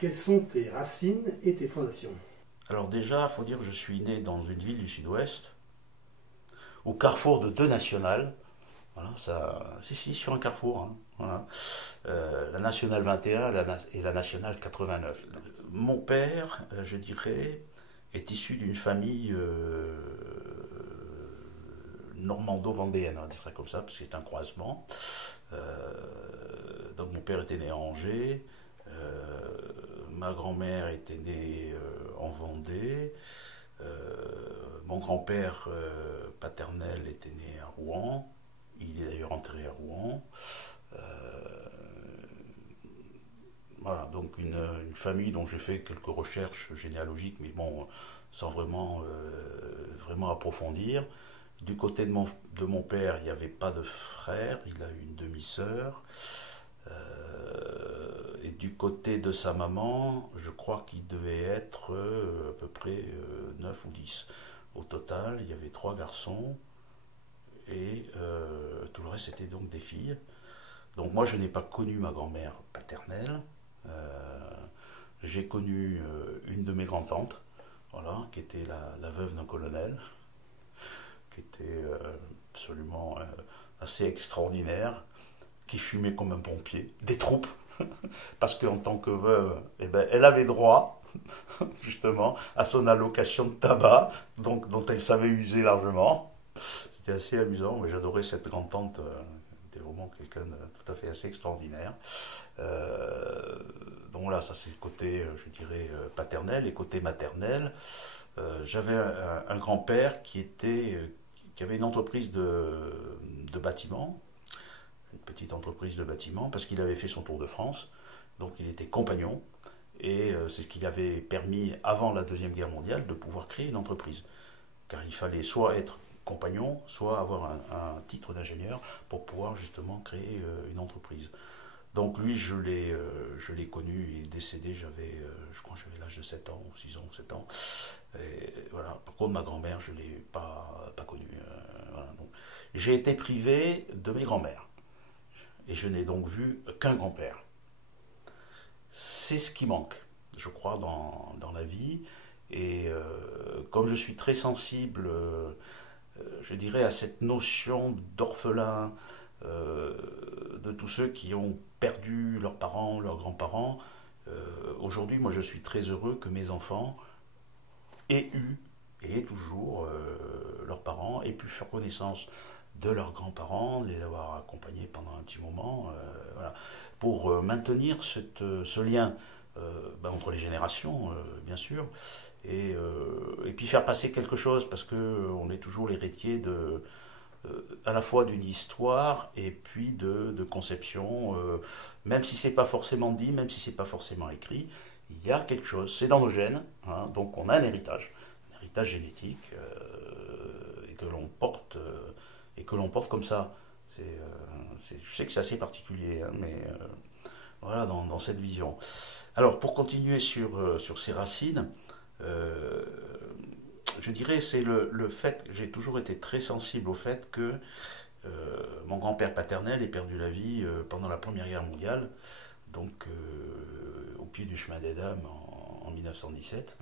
Quelles sont tes racines et tes fondations? Alors déjà, il faut dire que je suis né dans une ville du sud-ouest, au carrefour de deux nationales. Voilà, ça, si, sur un carrefour. Hein, voilà. La nationale 21 et la nationale 89. Mon père, je dirais, est issu d'une famille normando-vendéenne, on va dire ça comme ça, parce que c'est un croisement. Donc mon père était né à Angers, ma grand-mère était née en Vendée, mon grand-père paternel était né à Rouen, il est d'ailleurs enterré à Rouen. Euh, voilà, donc une famille dont j'ai fait quelques recherches généalogiques, mais bon, sans vraiment approfondir. Du côté de mon père, il n'y avait pas de frère, il a eu une demi-sœur. Et du côté de sa maman, je crois qu'il devait être à peu près 9 ou 10. Au total, il y avait trois garçons et tout le reste c'était donc des filles. Donc moi je n'ai pas connu ma grand-mère paternelle. J'ai connu une de mes grands-tantes, voilà, qui était la veuve d'un colonel, qui était absolument assez extraordinaire, qui fumait comme un pompier, des troupes, parce qu'en tant que veuve, eh ben, elle avait droit, justement, à son allocation de tabac, donc, dont elle savait user largement. C'était assez amusant, mais j'adorais cette grande-tante, c'était vraiment quelqu'un de tout à fait assez extraordinaire. Euh, donc là, ça c'est le côté, je dirais, paternel, et côté maternel, j'avais un grand-père qui avait une entreprise de bâtiment, une petite entreprise de bâtiment, parce qu'il avait fait son tour de France, donc il était compagnon, et c'est ce qui lui avait permis, avant la Deuxième Guerre mondiale, de pouvoir créer une entreprise. Car il fallait soit être compagnon, soit avoir un titre d'ingénieur pour pouvoir justement créer une entreprise. Donc lui, je l'ai connu, il est décédé, je crois que j'avais l'âge de 7 ans, ou 6 ans, ou 7 ans. Et voilà. Par contre, ma grand-mère, je ne l'ai pas connue. Voilà. J'ai été privé de mes grands-mères. Et je n'ai donc vu qu'un grand-père. C'est ce qui manque, je crois, dans la vie. Et comme je suis très sensible, je dirais, à cette notion d'orphelin, euh, de tous ceux qui ont perdu leurs parents, leurs grands-parents, aujourd'hui, moi, je suis très heureux que mes enfants aient eu et aient toujours leurs parents, aient pu faire connaissance de leurs grands-parents, les avoir accompagnés pendant un petit moment, voilà, pour maintenir ce lien entre les générations, bien sûr, et puis faire passer quelque chose, parce qu'on est toujours l'héritier à la fois d'une histoire et puis de conception, même si c'est pas forcément dit, même si c'est pas forcément écrit, il y a quelque chose, c'est dans nos gènes, hein, donc on a un héritage génétique, et que l'on porte comme ça. Je sais que c'est assez particulier, hein, mais voilà, dans cette vision. Alors, pour continuer sur ces racines, euh, je dirais c'est le fait que j'ai toujours été très sensible au fait que mon grand-père paternel ait perdu la vie pendant la Première Guerre mondiale, donc au pied du chemin des Dames en 1917.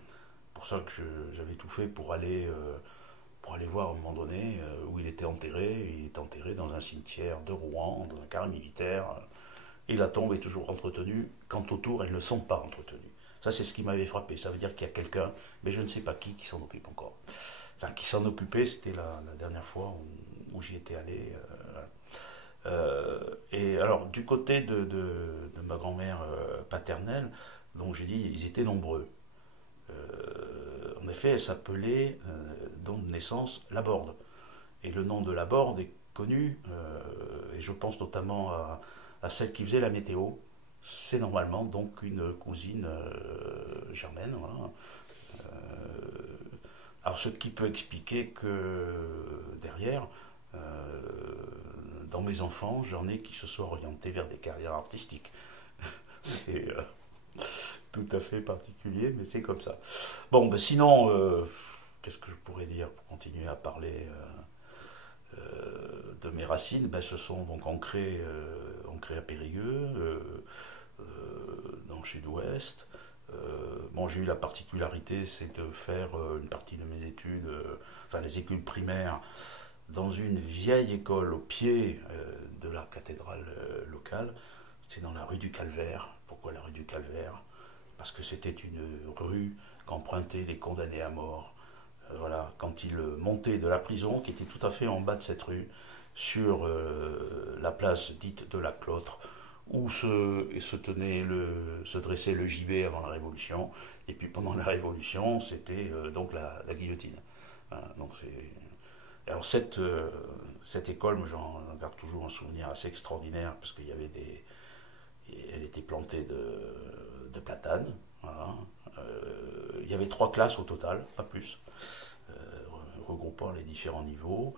Pour ça que j'avais tout fait pour aller voir à un moment donné où il était enterré. Il est enterré dans un cimetière de Rouen, dans un carré militaire, et la tombe est toujours entretenue, quand autour elles ne sont pas entretenues. Ça, c'est ce qui m'avait frappé. Ça veut dire qu'il y a quelqu'un, mais je ne sais pas qui s'en occupe encore. Enfin, qui s'en occupait, c'était la dernière fois où j'y étais allé. Et alors, du côté de ma grand-mère paternelle, donc j'ai dit, ils étaient nombreux. En effet, elle s'appelait, don de naissance, Laborde. Et le nom de Laborde est connu, et je pense notamment à celle qui faisait la météo. C'est normalement donc une cousine germaine. Voilà. Alors ce qui peut expliquer que derrière, euh, dans mes enfants, j'en ai qui se sont orientés vers des carrières artistiques. C'est tout à fait particulier, mais c'est comme ça. Bon, ben sinon, qu'est-ce que je pourrais dire pour continuer à parler de mes racines? Ben, ce sont donc ancrées à Périgueux, dans le sud-ouest. bon, j'ai eu la particularité, c'est de faire une partie de mes études, enfin les études primaires, dans une vieille école au pied de la cathédrale locale. C'était dans la rue du Calvaire. Pourquoi la rue du Calvaire? Parce que c'était une rue qu'empruntaient les condamnés à mort. Voilà, quand ils montaient de la prison, qui était tout à fait en bas de cette rue, sur la place dite de la Clotre, où se dressait le gibet avant la Révolution, et puis pendant la Révolution, c'était donc la guillotine. Hein, donc alors cette école, j'en garde toujours un souvenir assez extraordinaire, parce qu'il y avait elle était plantée de platanes. Voilà. Il y avait 3 classes au total, pas plus, regroupant les différents niveaux.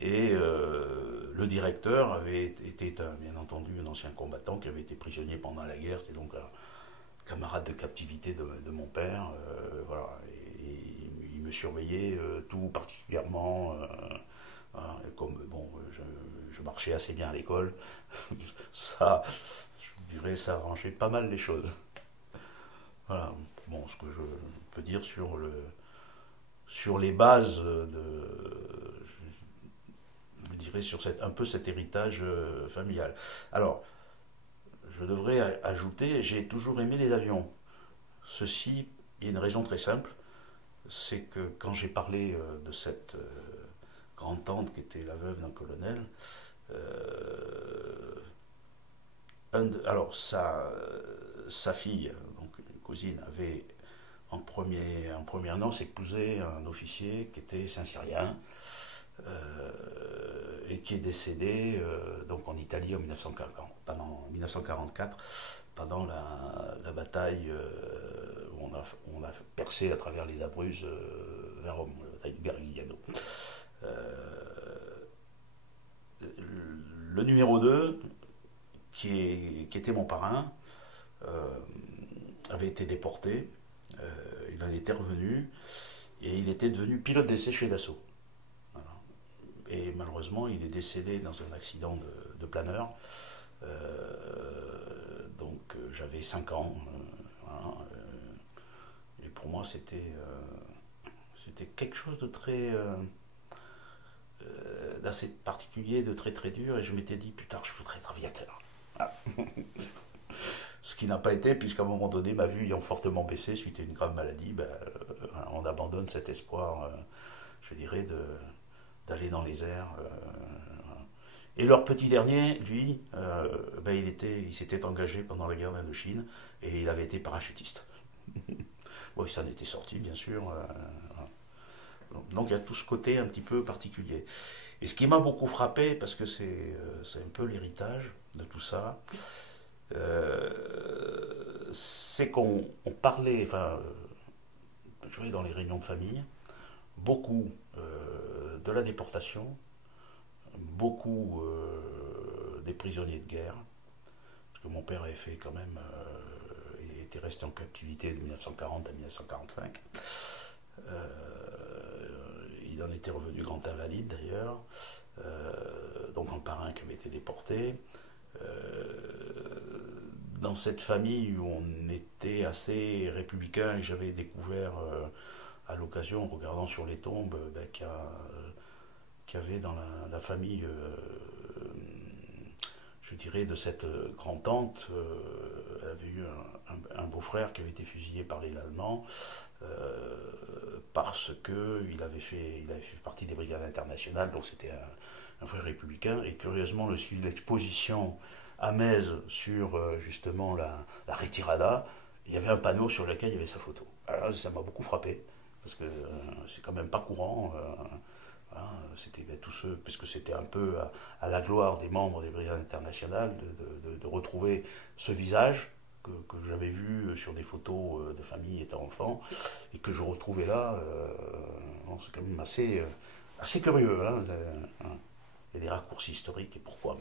Et le directeur était bien entendu un ancien combattant qui avait été prisonnier pendant la guerre. C'était donc un camarade de captivité de mon père. Voilà. Et il me surveillait tout particulièrement. Hein, comme bon, je marchais assez bien à l'école, ça, je dirais, ça arrangeait pas mal les choses. Voilà. Bon, ce que je peux dire sur les bases je dirais sur un peu cet héritage familial. Alors, je devrais ajouter, j'ai toujours aimé les avions. Ceci, il y a une raison très simple, c'est que quand j'ai parlé de cette grand-tante qui était la veuve d'un colonel, alors sa fille, donc une cousine, avait en première noce épousé un officier qui était Saint-Cyrien, et qui est décédé donc en Italie en 1944 pendant la bataille où on a percé à travers les Abruzzes vers Rome, la bataille du Garigliano. Le numéro 2, qui était mon parrain, avait été déporté, il en était revenu et il était devenu pilote d'essai chez Dassault. Et malheureusement, il est décédé dans un accident de planeur. Donc j'avais 5 ans. Voilà, et pour moi, c'était quelque chose de très d'assez particulier, de très très dur. Et je m'étais dit, putain, je voudrais être aviateur. Voilà. Ce qui n'a pas été, puisqu'à un moment donné, ma vue ayant fortement baissé suite à une grave maladie, on abandonne cet espoir, je dirais, d'aller dans les airs. Et leur petit dernier, lui, il s'était engagé pendant la guerre d'Indochine et il avait été parachutiste. Bon, il s'en était sorti, bien sûr. Donc il y a tout ce côté un petit peu particulier. Et ce qui m'a beaucoup frappé, parce que c'est un peu l'héritage de tout ça, c'est qu'on parlait, enfin, je voyais dans les réunions de famille, beaucoup de la déportation, beaucoup des prisonniers de guerre, parce que mon père avait fait quand même, il était resté en captivité de 1940 à 1945. Il en était revenu grand invalide d'ailleurs, donc un parrain qui avait été déporté. Dans cette famille où on était assez républicain, et j'avais découvert à l'occasion, en regardant sur les tombes, qu'il y avait dans la famille, je dirais, de cette grand-tante, elle avait eu un beau-frère qui avait été fusillé par les Allemands, parce qu'il avait fait partie des brigades internationales, donc c'était un frère républicain, et curieusement, l'exposition à Metz sur justement la retirada, il y avait un panneau sur lequel il y avait sa photo. Alors ça m'a beaucoup frappé, parce que c'est quand même pas courant. Voilà, c'était tous ceux, puisque c'était un peu à la gloire des membres des brigades internationales de retrouver ce visage que j'avais vu sur des photos de famille étant enfant, et que je retrouvais là. C'est quand même assez curieux. Hein, il y a des raccourcis historiques, et pourquoi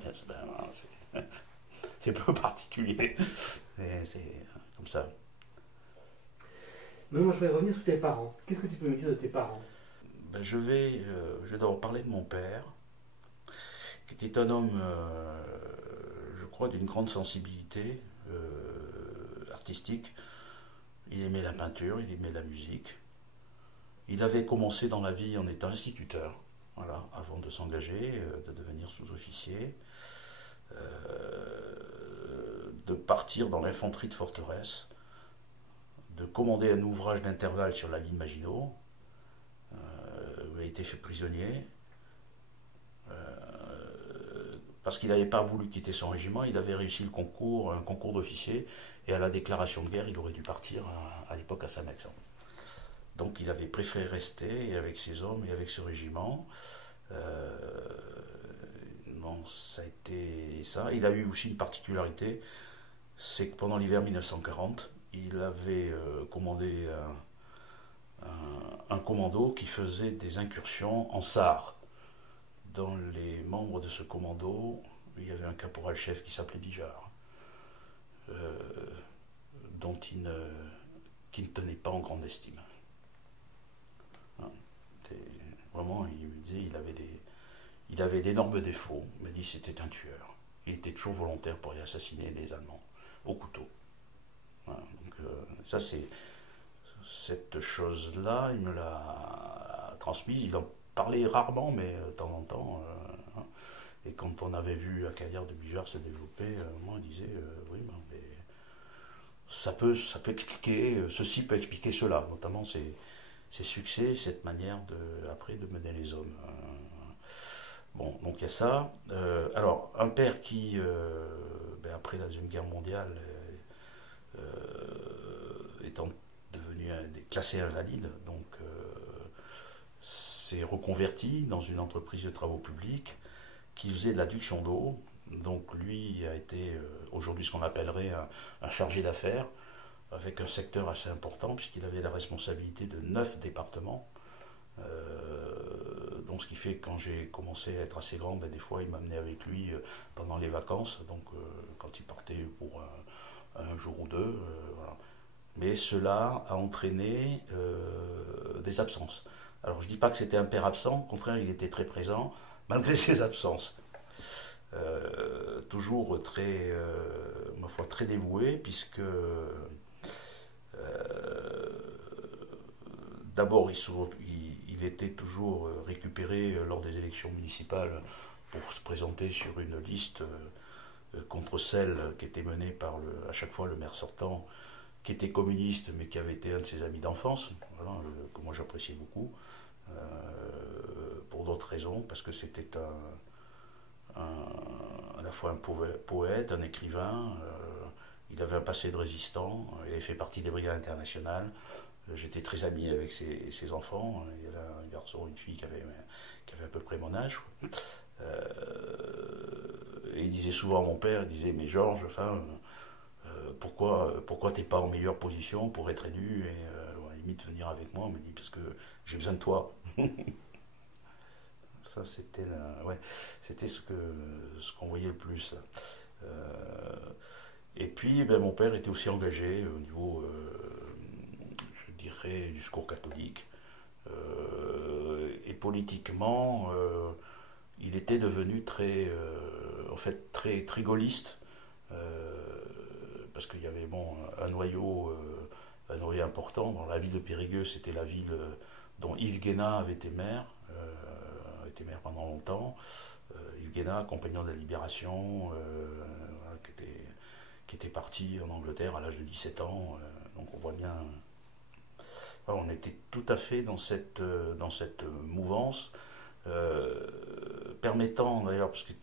c'est un peu particulier. C'est comme ça. Mais moi, je voudrais revenir sur tes parents. Qu'est-ce que tu peux me dire de tes parents? Je vais d'abord parler de mon père, qui était un homme, je crois, d'une grande sensibilité artistique. Il aimait la peinture, il aimait la musique. Il avait commencé dans la vie en étant instituteur, voilà, avant de s'engager, de devenir sous-officier, de partir dans l'infanterie de forteresse, de commander un ouvrage d'intervalle sur la ligne Maginot, où il a été fait prisonnier. Parce qu'il n'avait pas voulu quitter son régiment, il avait réussi un concours d'officier, et à la déclaration de guerre, il aurait dû partir à l'époque à Samex. Donc il avait préféré rester avec ses hommes et avec ce régiment. Bon, ça a été ça. Il a eu aussi une particularité, c'est que pendant l'hiver 1940, il avait commandé un commando qui faisait des incursions en Sarre. Dans les membres de ce commando, il y avait un caporal-chef qui s'appelait Bijard, qui ne tenait pas en grande estime. Hein, vraiment, il me disait il avait d'énormes défauts, mais il dit c'était un tueur. Il était toujours volontaire pour y assassiner les Allemands, au couteau. Hein, donc ça c'est cette chose-là, il me l'a transmise. Il en parlait rarement, mais de temps en temps. Hein. Et quand on avait vu la carrière de Bijard se développer, moi, il disait oui, mais ça peut expliquer, ceci peut expliquer cela, notamment ses succès, cette manière après de mener les hommes. Bon, donc il y a ça. Alors, un père qui, après la Deuxième Guerre mondiale, étant devenu classé invalide, donc s'est reconverti dans une entreprise de travaux publics qui faisait de l'adduction d'eau. Donc lui a été aujourd'hui ce qu'on appellerait un chargé d'affaires, avec un secteur assez important, puisqu'il avait la responsabilité de 9 départements. Donc ce qui fait que quand j'ai commencé à être assez grand, des fois il m'amenait avec lui pendant les vacances, donc quand il partait pour un jour ou deux. Voilà. Mais cela a entraîné des absences. Alors je ne dis pas que c'était un père absent, au contraire il était très présent, malgré ses absences. Toujours très, ma foi, très dévoué, puisque d'abord il était toujours récupéré lors des élections municipales pour se présenter sur une liste contre celle qui était menée par à chaque fois le maire sortant, qui était communiste mais qui avait été un de ses amis d'enfance, voilà, que moi j'appréciais beaucoup, pour d'autres raisons, parce que c'était à la fois un poète, un écrivain, il avait un passé de résistant, il avait fait partie des brigades internationales. J'étais très ami avec ses enfants. Il y avait un garçon, une fille qui avait à peu près mon âge. Et il disait souvent à mon père, il disait, mais Georges, pourquoi t'es pas en meilleure position pour être élu et à la limite venir avec moi. Il me dit, parce que j'ai besoin de toi. Ça, c'était ce qu'on voyait le plus. Et puis, mon père était aussi engagé au niveau, je dirais, du secours catholique. Et politiquement, il était devenu très gaulliste, parce qu'il y avait un noyau important. Dans la ville de Périgueux, c'était la ville dont Yves Guéna avait été maire pendant longtemps. Yves Guéna, compagnon de la Libération, qui était parti en Angleterre à l'âge de 17 ans. Donc on voit bien, on était tout à fait dans cette mouvance, permettant d'ailleurs, parce que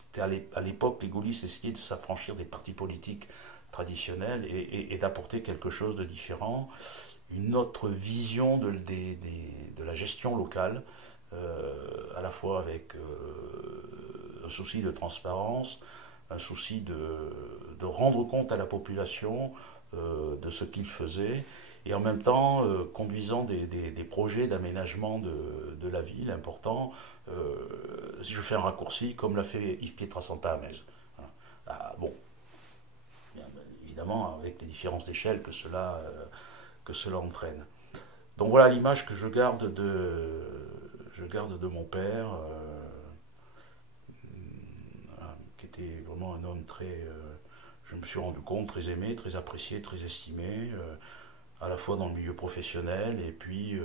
à l'époque les gaullistes essayaient de s'affranchir des partis politiques traditionnels et d'apporter quelque chose de différent, une autre vision de la gestion locale, à la fois avec un souci de transparence, un souci de rendre compte à la population de ce qu'il faisait, et en même temps conduisant des projets d'aménagement de la ville importants, si je fais un raccourci, comme l'a fait Yves Pietrasanta à Metz. Bon, bien évidemment avec les différences d'échelle que cela entraîne. Donc voilà l'image que je garde de mon père, qui était vraiment un homme très, je me suis rendu compte, très aimé, très apprécié, très estimé, à la fois dans le milieu professionnel et puis,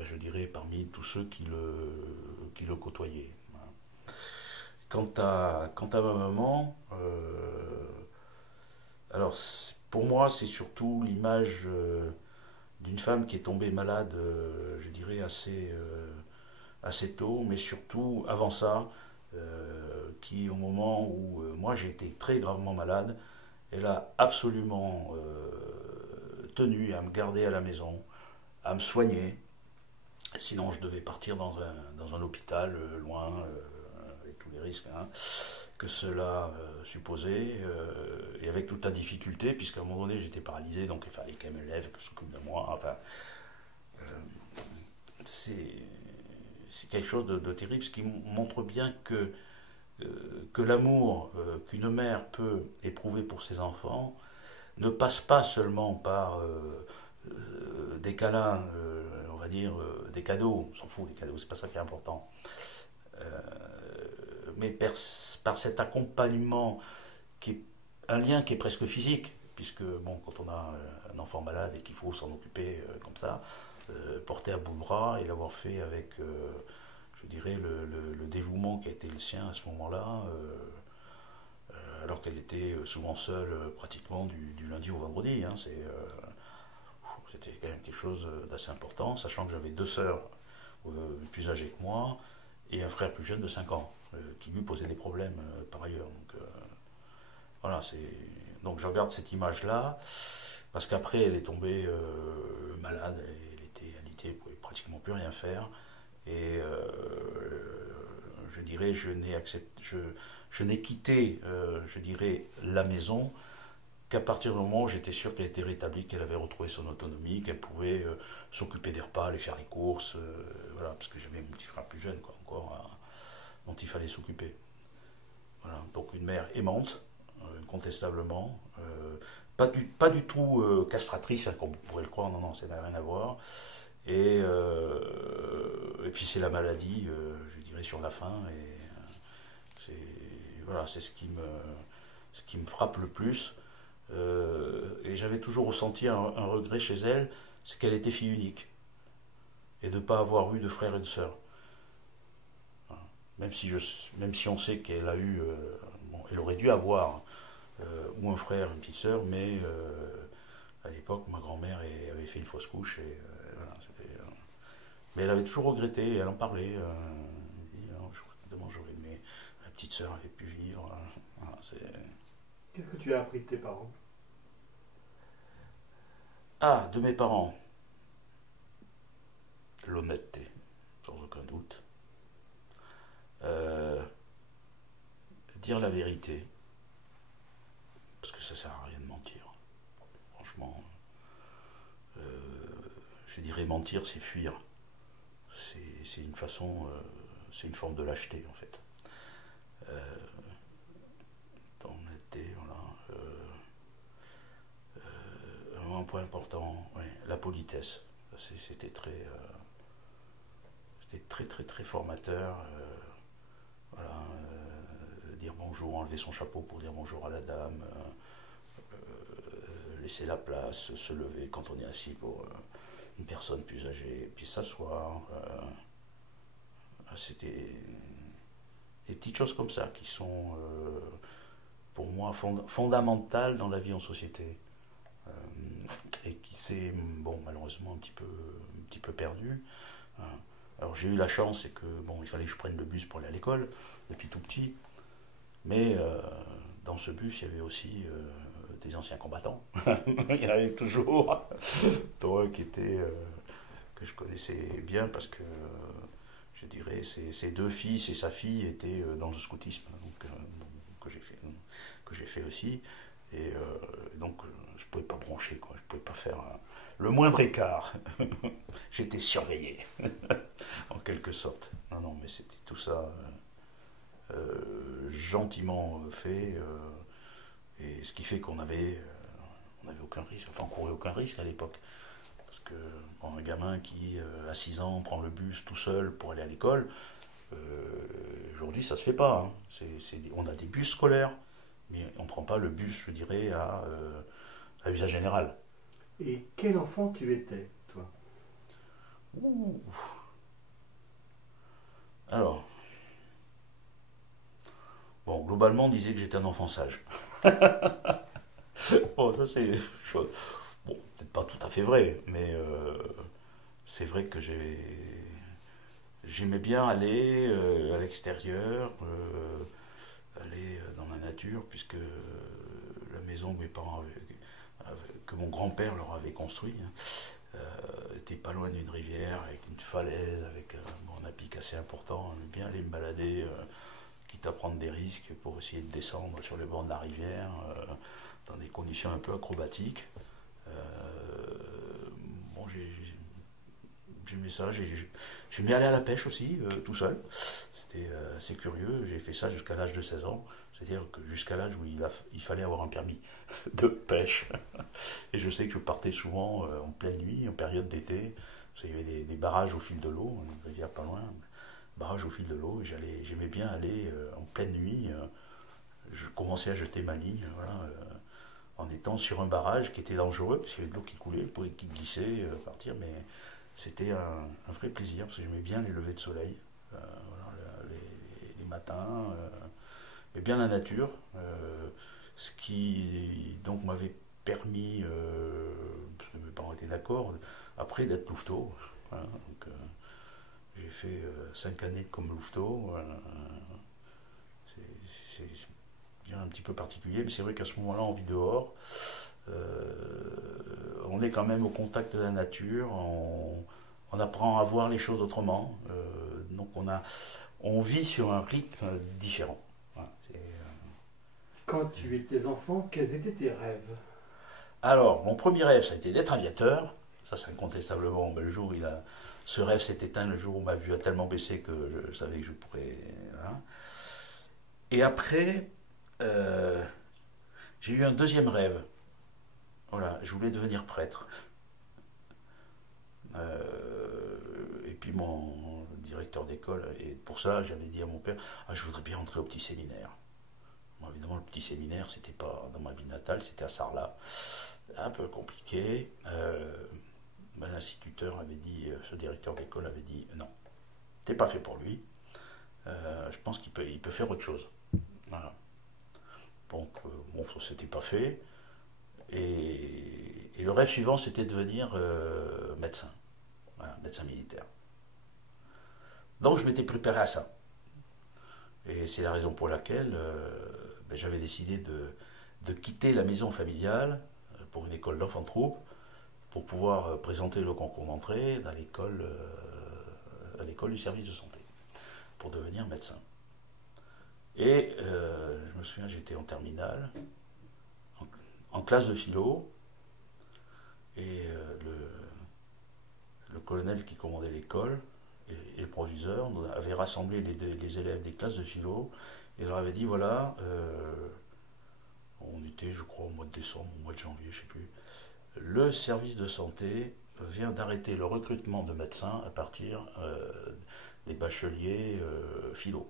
je dirais, parmi tous ceux qui le côtoyaient. Voilà. Quant à ma maman, alors pour moi c'est surtout l'image d'une femme qui est tombée malade, je dirais, assez tôt, mais surtout avant ça, qui au moment où moi j'ai été très gravement malade, elle a absolument tenu à me garder à la maison, à me soigner. Sinon, je devais partir dans un hôpital loin, avec tous les risques hein, que cela supposait, et avec toute la difficulté, puisqu'à un moment donné, j'étais paralysé, donc il fallait qu'elle me lève, qu'elle s'occupe de moi. Enfin, euh, c'est quelque chose de terrible, ce qui montre bien que l'amour qu'une mère peut éprouver pour ses enfants ne passe pas seulement par des câlins, on va dire, des cadeaux, on s'en fout des cadeaux, c'est pas ça qui est important, mais par cet accompagnement qui est un lien qui est presque physique, puisque bon, quand on a un enfant malade et qu'il faut s'en occuper comme ça, porter à bout de bras et l'avoir fait avec, je dirais, le dévouement qui a été le sien à ce moment-là, alors qu'elle était souvent seule pratiquement du lundi au vendredi. Hein, c'était quand même quelque chose d'assez important, sachant que j'avais deux sœurs plus âgées que moi et un frère plus jeune de 5 ans, qui lui posait des problèmes par ailleurs. Donc voilà, donc je regarde cette image-là, parce qu'après elle est tombée malade, elle était, pouvait pratiquement plus rien faire, et je dirais, je n'ai quitté, je dirais, la maison qu'à partir du moment où j'étais sûr qu'elle était rétablie, qu'elle avait retrouvé son autonomie, qu'elle pouvait s'occuper des repas, aller faire les courses, voilà, parce que j'avais mon petit frère plus jeune, quoi, encore, dont il fallait s'occuper. Voilà, donc une mère aimante, incontestablement, pas du tout castratrice, hein, comme vous pourrez le croire, non, non, ça n'a rien à voir. Et puis c'est la maladie, je dirais, sur la fin, et voilà, c'est ce qui me frappe le plus. Et j'avais toujours ressenti un regret chez elle, c'est qu'elle était fille unique et de ne pas avoir eu de frères et de sœurs. Voilà. Même si on sait qu'elle a eu, bon, elle aurait dû avoir ou un frère, une petite sœur, mais à l'époque, ma grand-mère avait fait une fausse couche et voilà, mais elle avait toujours regretté, elle en parlait. Elle dit, oh, j'aurais aimé, ma petite sœur avait pu vivre. Voilà, Qu'est-ce que tu as appris de tes parents? Ah, de mes parents, l'honnêteté, sans aucun doute. Euh, Dire la vérité, parce que ça sert à rien de mentir. Franchement, je dirais mentir, c'est fuir. C'est une façon, c'est une forme de lâcheté en fait. Euh, L'honnêteté, voilà. Un point important, ouais, la politesse. C'était très très très formateur. Voilà, dire bonjour, enlever son chapeau pour dire bonjour à la dame, laisser la place, se lever quand on est assis pour une personne plus âgée, puis s'asseoir. C'était des petites choses comme ça qui sont pour moi fondamentales dans la vie en société. Et qui s'est, bon, malheureusement un petit peu perdu. Hein. Alors j'ai eu la chance, c'est que bon, il fallait que je prenne le bus pour aller à l'école depuis tout petit, mais dans ce bus il y avait aussi des anciens combattants. Il y en avait toujours, dont un qui était que je connaissais bien parce que je dirais ses deux fils et sa fille étaient dans le scoutisme, donc, que j'ai fait aussi. Et donc, je ne pouvais pas broncher, quoi. Je ne pouvais pas faire le moindre écart. J'étais surveillé, en quelque sorte. Non, non, mais c'était tout ça gentiment fait. Et ce qui fait qu'on avait aucun risque, enfin, on courait aucun risque à l'époque. Parce que bon, un gamin qui, à 6 ans, prend le bus tout seul pour aller à l'école, aujourd'hui, ça ne se fait pas. Hein. On a des bus scolaires. Mais on ne prend pas le bus, je dirais, à usage général. Et quel enfant tu étais, toi? Ouh. Alors, bon, globalement, on disait que j'étais un enfant sage. Bon, ça c'est chose. Bon, peut-être pas tout à fait vrai, mais c'est vrai que j'aimais bien aller à l'extérieur, aller dans la nature, puisque la maison que mes parents que mon grand-père leur avait construit, hein, était pas loin d'une rivière, avec une falaise, avec un pic assez important. J'aimais bien aller me balader, quitte à prendre des risques pour essayer de descendre sur les bords de la rivière, dans des conditions un peu acrobatiques. Euh, bon, j'aimais ça, j'aimais aller à la pêche aussi, tout seul. C'était assez curieux, j'ai fait ça jusqu'à l'âge de 16 ans, c'est-à-dire que jusqu'à l'âge où il fallait avoir un permis de pêche. Et je sais que je partais souvent en pleine nuit, en période d'été, parce qu'il y avait des barrages au fil de l'eau, une rivière pas loin, barrage au fil de l'eau, et j'aimais bien aller en pleine nuit, je commençais à jeter ma ligne, voilà, en étant sur un barrage qui était dangereux, parce qu'il y avait de l'eau qui coulait, qui glissait, partir, mais c'était un vrai plaisir, parce que j'aimais bien les levées de soleil, voilà, les matins, et bien la nature, ce qui donc m'avait permis, parce que mes parents étaient d'accord, après d'être louveteau, voilà, donc, j'ai fait 5 années comme louveteau, c'est bien un petit peu particulier, mais c'est vrai qu'à ce moment-là, on vit dehors, on est quand même au contact de la nature, on apprend à voir les choses autrement, donc on vit sur un rythme différent. Voilà, Quand tu étais enfant, quels étaient tes rêves? Alors, mon premier rêve, ça a été d'être aviateur. Ça, c'est incontestablement. Ben, ce rêve s'est éteint le jour où ma vue a tellement baissé que je savais que je pourrais. Hein. Et après, euh, j'ai eu un deuxième rêve. Voilà, je voulais devenir prêtre. Et puis mon directeur d'école, et pour ça, j'avais dit à mon père, ah, je voudrais bien entrer au petit séminaire. Bon, évidemment, le petit séminaire, c'était pas dans ma ville natale, c'était à Sarlat. Un peu compliqué. L'instituteur avait dit, ce directeur d'école avait dit, non, t'es pas fait pour lui. Je pense il peut faire autre chose. Voilà. Donc, bon, ça s'était pas fait. Et le rêve suivant, c'était de devenir médecin. Voilà, médecin militaire. Donc, je m'étais préparé à ça. Et c'est la raison pour laquelle j'avais décidé de quitter la maison familiale pour une école d'enfants de troupe pour pouvoir présenter le concours d'entrée à l'école du service de santé pour devenir médecin. Et je me souviens, j'étais en terminale, en classe de philo, et le colonel qui commandait l'école et le proviseur avaient rassemblé les élèves des classes de philo et leur avait dit voilà, on était, je crois, au mois de décembre, au mois de janvier, je ne sais plus. Le service de santé vient d'arrêter le recrutement de médecins à partir des bacheliers philo.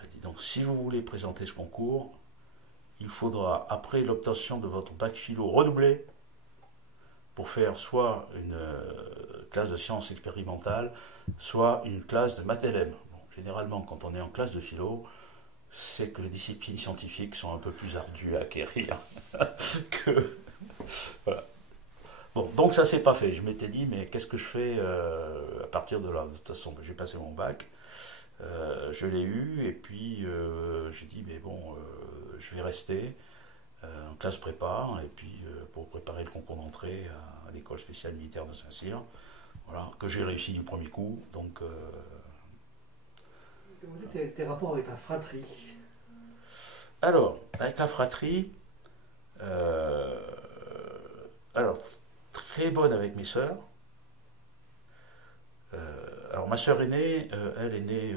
Elle dit donc, si vous voulez présenter ce concours, il faudra, après l'obtention de votre bac philo, redoubler pour faire soit une classe de sciences expérimentales, soit une classe de maths LM. Bon, généralement, quand on est en classe de philo, c'est que les disciplines scientifiques sont un peu plus ardues à acquérir que. Voilà. Bon, donc ça s'est pas fait. Je m'étais dit, mais qu'est-ce que je fais à partir de là? De toute façon, j'ai passé mon bac, je l'ai eu, et puis j'ai dit, mais bon, je vais rester en classe prépa, et puis pour préparer le concours d'entrée à l'école spéciale militaire de Saint-Cyr, voilà, que j'ai réussi du premier coup. Donc, Tes rapports avec ta fratrie? alors, avec la fratrie, euh, alors, très bonne avec mes sœurs. Alors, ma sœur aînée, elle est née,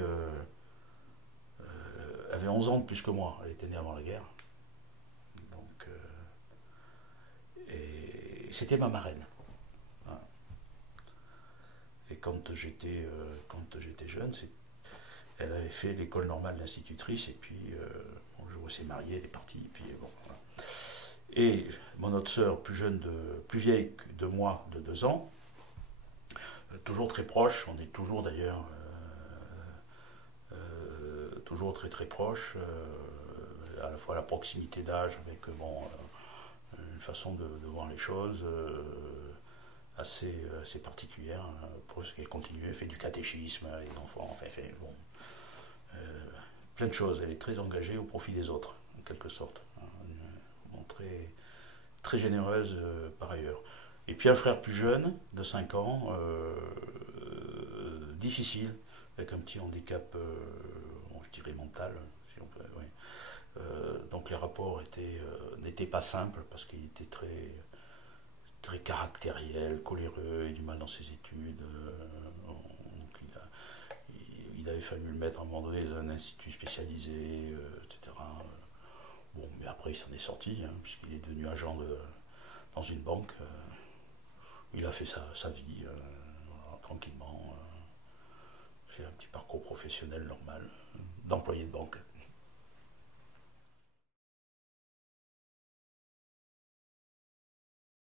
avait 11 ans de plus que moi. Elle était née avant la guerre. Donc, et c'était ma marraine. Voilà. Et quand j'étais jeune, elle avait fait l'école normale d'institutrice, et puis, bon, le jour où elle s'est mariée, elle est partie, et puis bon, voilà. Et mon autre sœur, plus vieille de moi, de 2 ans, toujours très proche, on est toujours d'ailleurs toujours très très proche, à la fois la proximité d'âge avec une façon de voir les choses assez particulière, pour ce qui est continue, elle fait du catéchisme, les enfants, enfin, elle fait plein de choses, elle est très engagée au profit des autres, en quelque sorte, très, très généreuse par ailleurs. Et puis un frère plus jeune, de 5 ans, difficile, avec un petit handicap, je dirais mental, si on peut, oui. Donc les rapports n'étaient pas simples, parce qu'il était très, très caractériel, coléreux, et du mal dans ses études. Donc il avait fallu le mettre à un moment donné dans un institut spécialisé, etc. Bon, mais après il s'en est sorti, puisqu'il est devenu dans une banque. Il a fait sa vie voilà, tranquillement. Fait un petit parcours professionnel normal, d'employé de banque.